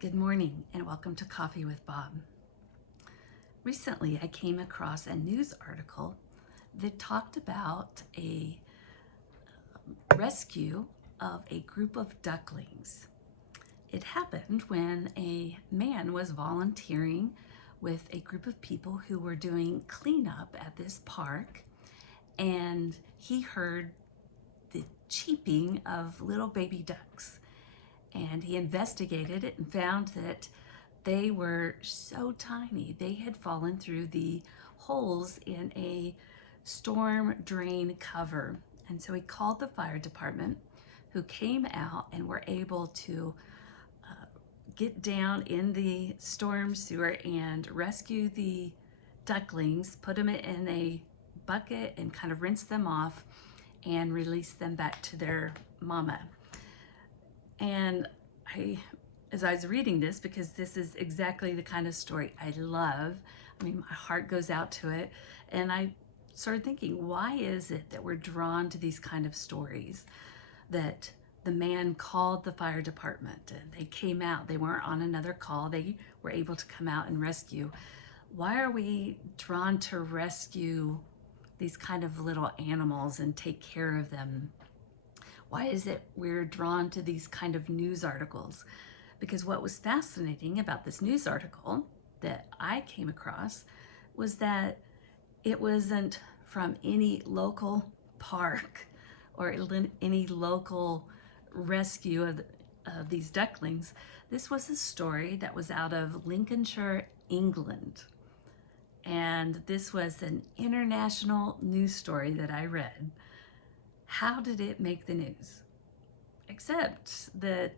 Good morning and welcome to Coffee with Bob. Recently, I came across a news article that talked about a rescue of a group of ducklings. It happened when a man was volunteering with a group of people who were doing cleanup at this park, and he heard the cheeping of little baby ducks. And he investigated it and found that they were so tiny. They had fallen through the holes in a storm drain cover. And so he called the fire department, who came out and were able to get down in the storm sewer and rescue the ducklings, put them in a bucket and kind of rinse them off and release them back to their mama. And as I was reading this, because this is exactly the kind of story I love, my heart goes out to it, and I started thinking, why is it that we're drawn to these kind of stories? That the man called the fire department and they came out, they weren't on another call, they were able to come out and rescue. Why are we drawn to rescue these kind of little animals and take care of them? Why is it we're drawn to these kind of news articles? Because what was fascinating about this news article that I came across was that it wasn't from any local park or any local rescue of these ducklings. This was a story that was out of Lincolnshire, England. And this was an international news story that I read. How did it make the news? Except that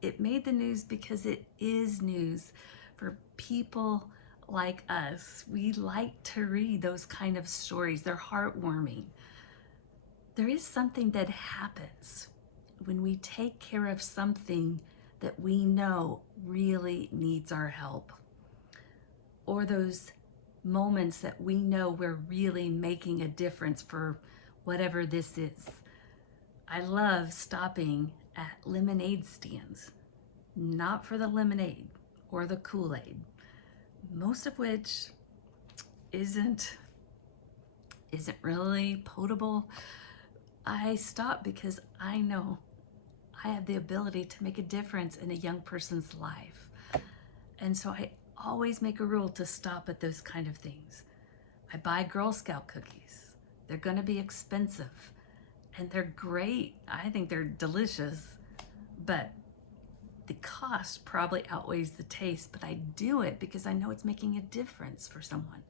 it made the news because it is news for people like us. We like to read those kind of stories. They're heartwarming. There is something that happens when we take care of something that we know really needs our help, or those moments that we know we're really making a difference for whatever this is. I love stopping at lemonade stands, not for the lemonade or the Kool-Aid, most of which isn't really potable. I stop because I know I have the ability to make a difference in a young person's life. And so I always make a rule to stop at those kind of things. I buy Girl Scout cookies. They're gonna be expensive and they're great. I think they're delicious, but the cost probably outweighs the taste, but I do it because I know it's making a difference for someone.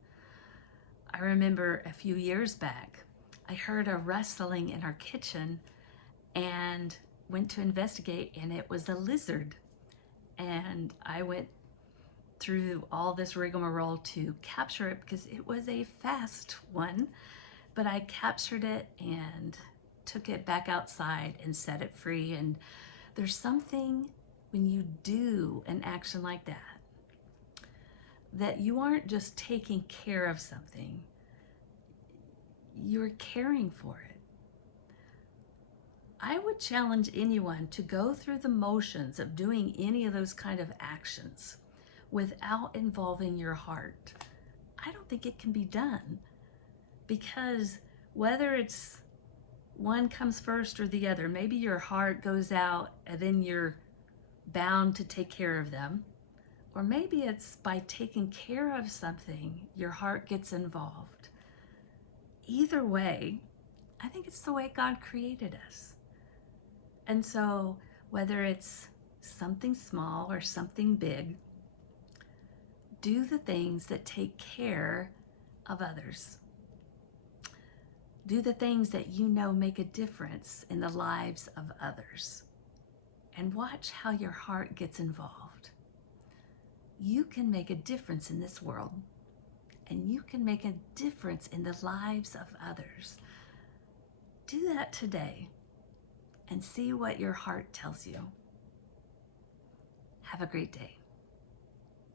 I remember a few years back, I heard a rustling in our kitchen and went to investigate, and it was a lizard. And I went through all this rigmarole to capture it because it was a fast one, but I captured it and took it back outside and set it free. And there's something when you do an action like that you aren't just taking care of something, you're caring for it. I would challenge anyone to go through the motions of doing any of those kind of actions without involving your heart. I don't think it can be done, because whether it's one comes first or the other, maybe your heart goes out and then you're bound to take care of them, or maybe it's by taking care of something, your heart gets involved. Either way, I think it's the way God created us. And so whether it's something small or something big, do the things that take care of others. Do the things that you know make a difference in the lives of others. And watch how your heart gets involved. You can make a difference in this world, and you can make a difference in the lives of others. Do that today and see what your heart tells you. Have a great day.